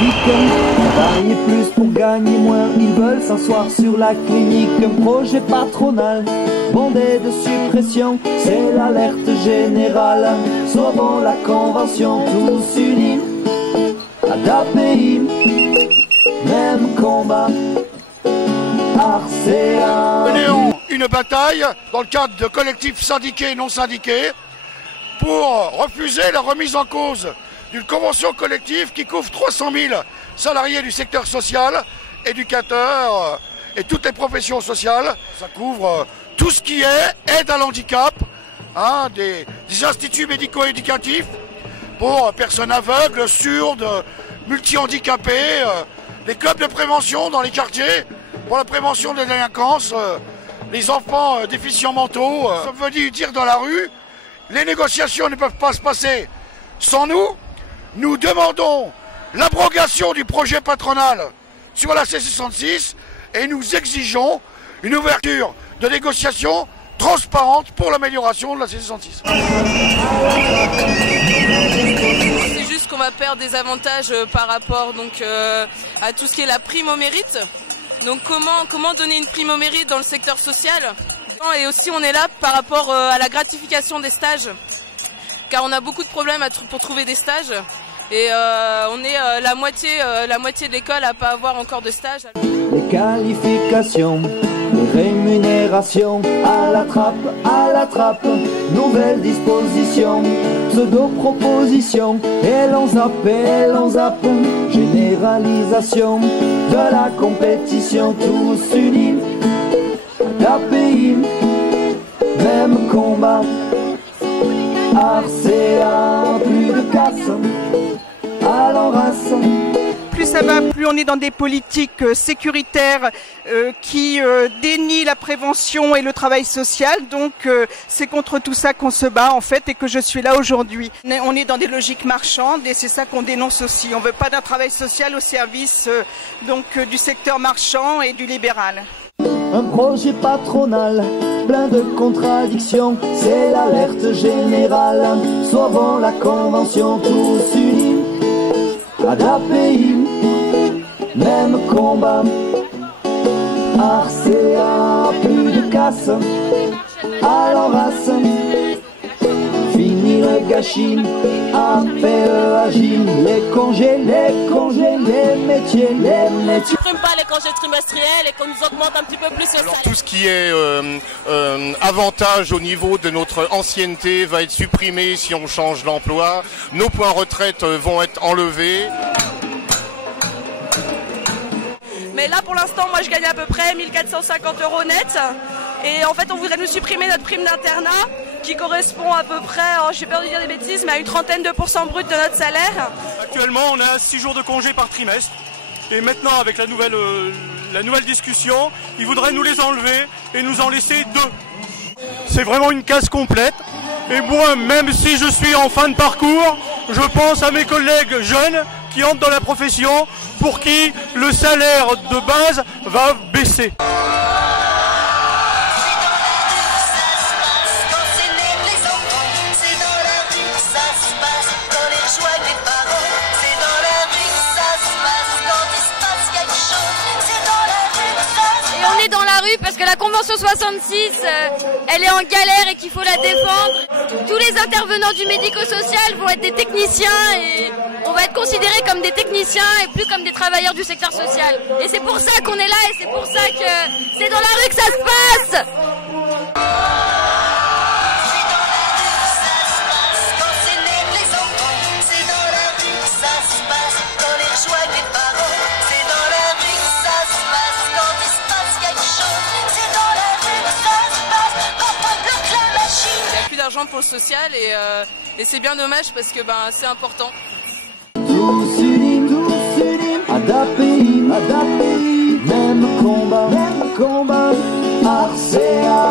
Travailler plus pour gagner moins, ils veulent s'asseoir sur la clinique. Un projet patronal, bondé de suppression, c'est l'alerte générale. Sauvons la convention, tous unis, ADAPI, même combat. Menons une bataille dans le cadre de collectifs syndiqués et non syndiqués pour refuser la remise en cause d'une convention collective qui couvre 300 000 salariés du secteur social, éducateurs et toutes les professions sociales. Ça couvre tout ce qui est aide à l'handicap, des instituts médico-éducatifs pour personnes aveugles, sourdes, multi-handicapées, les clubs de prévention dans les quartiers pour la prévention de la délinquance, les enfants déficients mentaux. Comme veut dire dans la rue, les négociations ne peuvent pas se passer sans nous. Nous demandons l'abrogation du projet patronal sur la C66 et nous exigeons une ouverture de négociations transparente pour l'amélioration de la C66. C'est juste qu'on va perdre des avantages par rapport donc, à tout ce qui est la prime au mérite. Donc comment donner une prime au mérite dans le secteur social? Et aussi on est là par rapport à la gratification des stages, car on a beaucoup de problèmes pour trouver des stages et on est la moitié de l'école à pas avoir encore de stage. Les qualifications, les rémunérations, à la trappe, nouvelles dispositions, pseudo-propositions, et l'on zappe, généralisation de la compétition, tous unis, ADAPI, même combat, RCA, plus de casse, à l'enrace. Plus ça va, plus on est dans des politiques sécuritaires qui dénient la prévention et le travail social. Donc c'est contre tout ça qu'on se bat en fait et que je suis là aujourd'hui. On est dans des logiques marchandes et c'est ça qu'on dénonce aussi. On ne veut pas d'un travail social au service du secteur marchand et du libéral. Un projet patronal, plein de contradictions, c'est l'alerte générale. Sauvons la convention, tous unis, ADAPI, même combat. RCA, plus de casse, à l'enrace. Fini le gâchis, APE agile, les congés, les métiers. On supprime pas les congés trimestriels et qu'on nous augmente un petit peu plus le salaire. Tout ce qui est avantage au niveau de notre ancienneté va être supprimé si on change d'emploi. Nos points retraite vont être enlevés. Mais là pour l'instant moi je gagne à peu près 1450 € net et en fait on voudrait nous supprimer notre prime d'internat qui correspond à peu près, j'ai peur de dire des bêtises, mais à une trentaine de % brut de notre salaire. Actuellement on a 6 jours de congé par trimestre et maintenant avec la nouvelle discussion, ils voudraient nous les enlever et nous en laisser 2. C'est vraiment une casse complète et moi même si je suis en fin de parcours, je pense à mes collègues jeunes qui entrent dans la profession pour qui le salaire de base va baisser. Et on est dans la rue parce que la Convention 66, elle est en galère et qu'il faut la défendre. Tous les intervenants du médico-social vont être des techniciens et on va être considérés comme des techniciens et plus comme des travailleurs du secteur social. Et c'est pour ça qu'on est là et c'est pour ça que c'est dans la rue que ça se passe. D'argent pour le social et c'est bien dommage parce que c'est important. Tous unis, ADAPI, même combat, RCA.